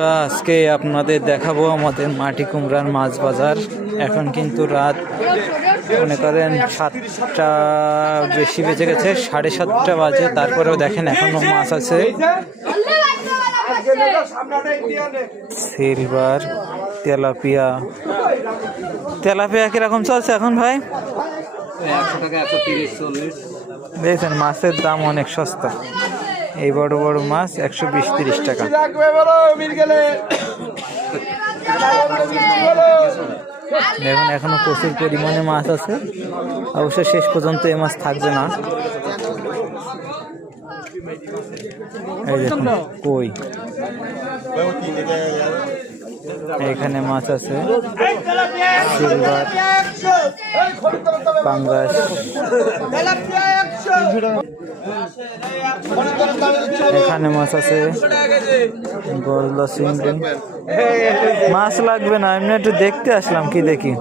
আজকে আপনাদের দেখাবো আমাদের মাটি কুমড়ার মাছ বাজার। এখন কিন্তু রাত মনে করেন 7টা বেশি বেজে গেছে, 7:30 বাজে। তারপরেও দেখেন এখনো মাছ আছে। Silver, tilapia. তেলাপিয়া কিরকম চলছে এখন ভাই? 100 টাকা, 130, 40। দেখছেন মাছের দাম অনেক সস্তা। এই বড় বড় মাছ 120-30 টাকা। দেখুন এখনো প্রচুর পরিমাণে মাছ আছে। অবশ্য শেষ পর্যন্ত এই মাছ থাকবে না। এই দেখুন কই, এখানে মাছ আছে সিলভার, পাঙ্গাস। এখানে মাছ আছে গলদা, চিংড়ি। মাছ লাগবে না, এমনি একটু দেখতে আসলাম কি দেখি।